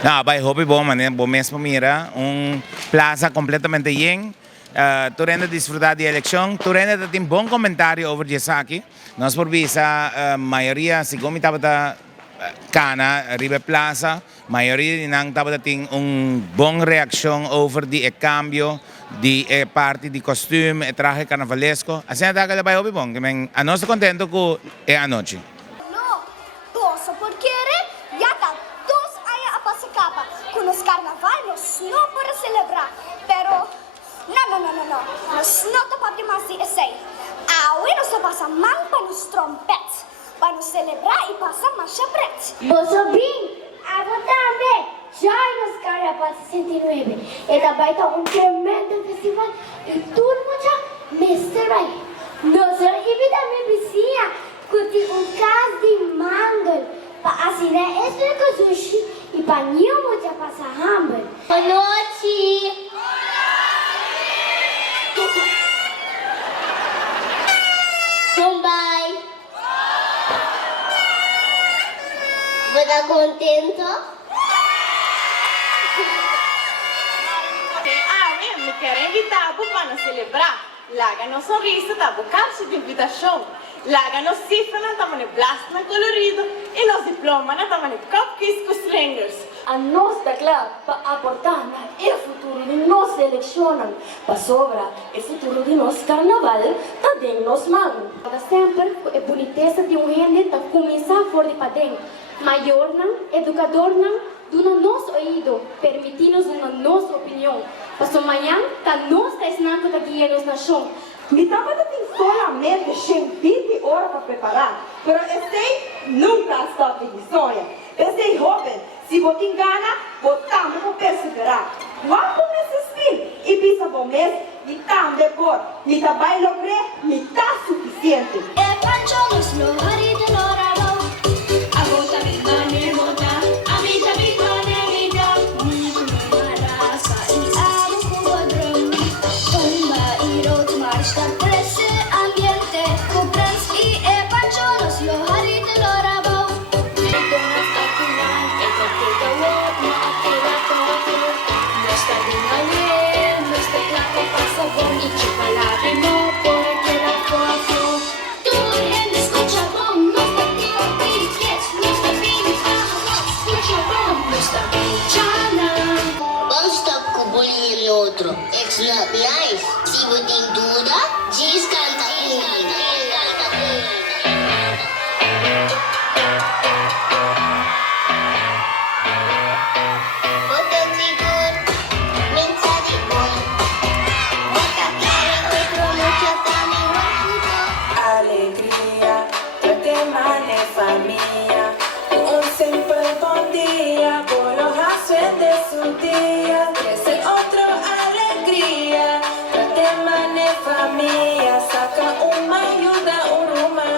No, vai hopi bom, mané, bom mesmo mira, plaza completamente lleno. Tu rende disfrutar de eleição, tu rende tem bom comentário over Jesaki. Nós por visa, maioria, se como estava cana, ribe plaza, maioria de nang estava tem bom reação over de cambio de parte de costume, traje carnavalesco. Assim até que vai hopi bom, que a nós contento com a noite. Nos carnaval nós não para celebrar, pero não, nós não podemos fazer isso aí. Aí nós passa mal para nos trompetes, para nos celebrar e passar marcha preta. Você bem? Agora também, já nos carnaval 69, e também está tremendo festival e tudo já mistério. Nós evitamos vizinha que caso de mango para assinar esse sushi. E para nenhum já passa hambre. Boa noite. Também. Você está contento? Me querem invitar para celebrar. Laga no sorriso, tá caixa de invitação. Laga no cifra, não tamo blast na colorido. E nos diploma, não tamo cupcakes com slingers. A nós da claro para aportar no futuro de nossa eleição, para sobra o futuro de nosso carnaval, está dentro de nossas mãos. Sempre a boniteza de gente está começando fora de para dentro. Maior não, educador não, do nosso ouvido, permitindo-nos uma nossa opinião. Mas amanhã, nós está ensinando a guiar nos nação. Mi trabalho tem solamente 20 horas para preparar, mas esse nunca está de sonho. Esse jovem, se você engana, botamos para perseverar. Vamos começar assim e pisa bom mês, e também por, mi trabalho crê, me está suficiente. Outro. It's not nice. Se você tem dúvida, diz canta Alegria, te família, sempre bom dia, por lo raso de su dia, esse outro alegria, te família, saca uma ajuda, ruma.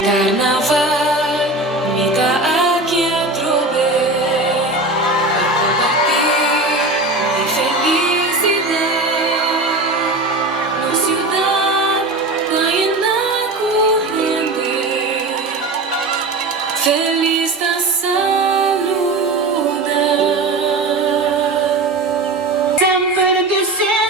Carnaval, me dá aqui outro bem, de felicidade, no cidade, ganha na corrente, feliz da saluda. Sempre decente.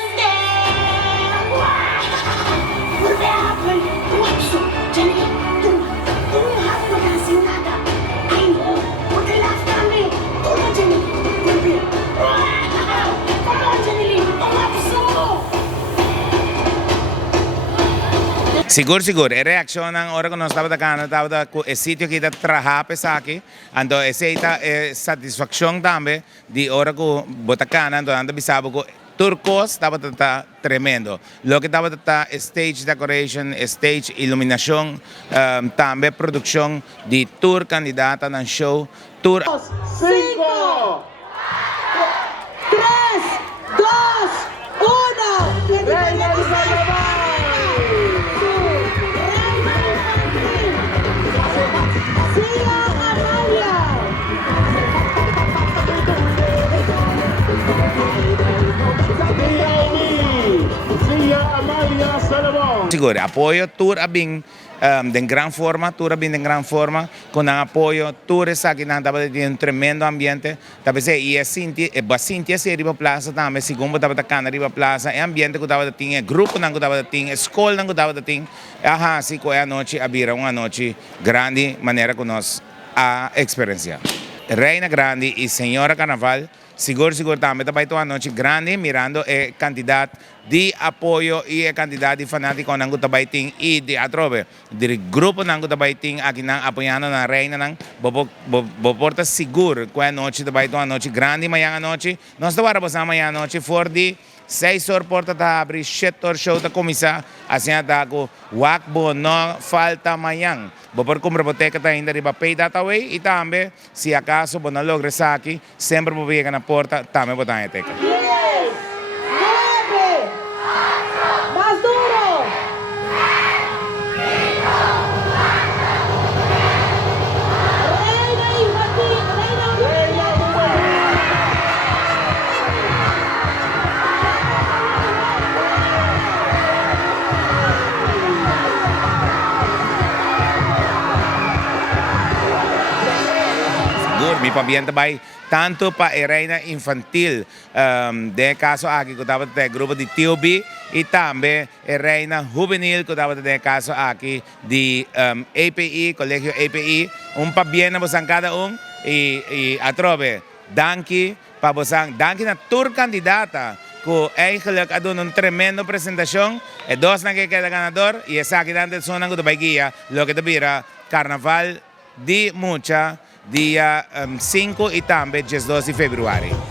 Siguro, a reação na hora que nós estava com o sítio que está trabalhando aqui, então essa é satisfação também de hora que botacana, então anda bisabo que turcos estava tremendo. Lo que estava stage decoration, stage iluminação, também produção de tour candidata no show, tour. 5, 3, 2, 1. Sia Amalia. siguro, apoio tour abing de gran forma, tour abing de gran forma, con ang apoio tour sa akin nang dapat un tremendo ambiente, tapos e bastante sa riba plaza também, segundo dapat kana riba plaza, e ambiente ko dapat ting, grupo nang ko dapat ting, escola nang ko dapat ting, aha, si ko a noche abira una noche grande maneira que nós a experiencia. Reina Grande e Senhora Carnaval, siguro também também tua noite grande mirando a quantidade de apoio e a quantidade de fanáticos nang também tem e de atrobe de grupo nang também tem aqui nang apoiando na Reina nang porta seguro que a noite também tua noite grande amanhã a noite nós também vamos amanhã a noite for de 6 horas porta tá abrir 7 horas show tá começar assim tá com wakbo não falta amanhã. Por comprar boteca tá ainda riba pay data way e também se acaso você não logra aqui sempre vou vir na porta também botar a teca. 10, 9, más duro. Reina infantil, reina Mi pabienta bay tanto pa Reina Infantil de caso aqui que estava de grupo de TOB e também Reina Juvenil que estava de caso aqui de API, Colegio API, pabiena bosang cada e atrobe danke pa bosang danke na tour candidata que eigenlijk a doen een tremendo presentação e dos na que queda ganador e essa aqui dentro zona que vai guia lo que te vira Carnaval de Mucha dia 5 e também 12 de fevereiro.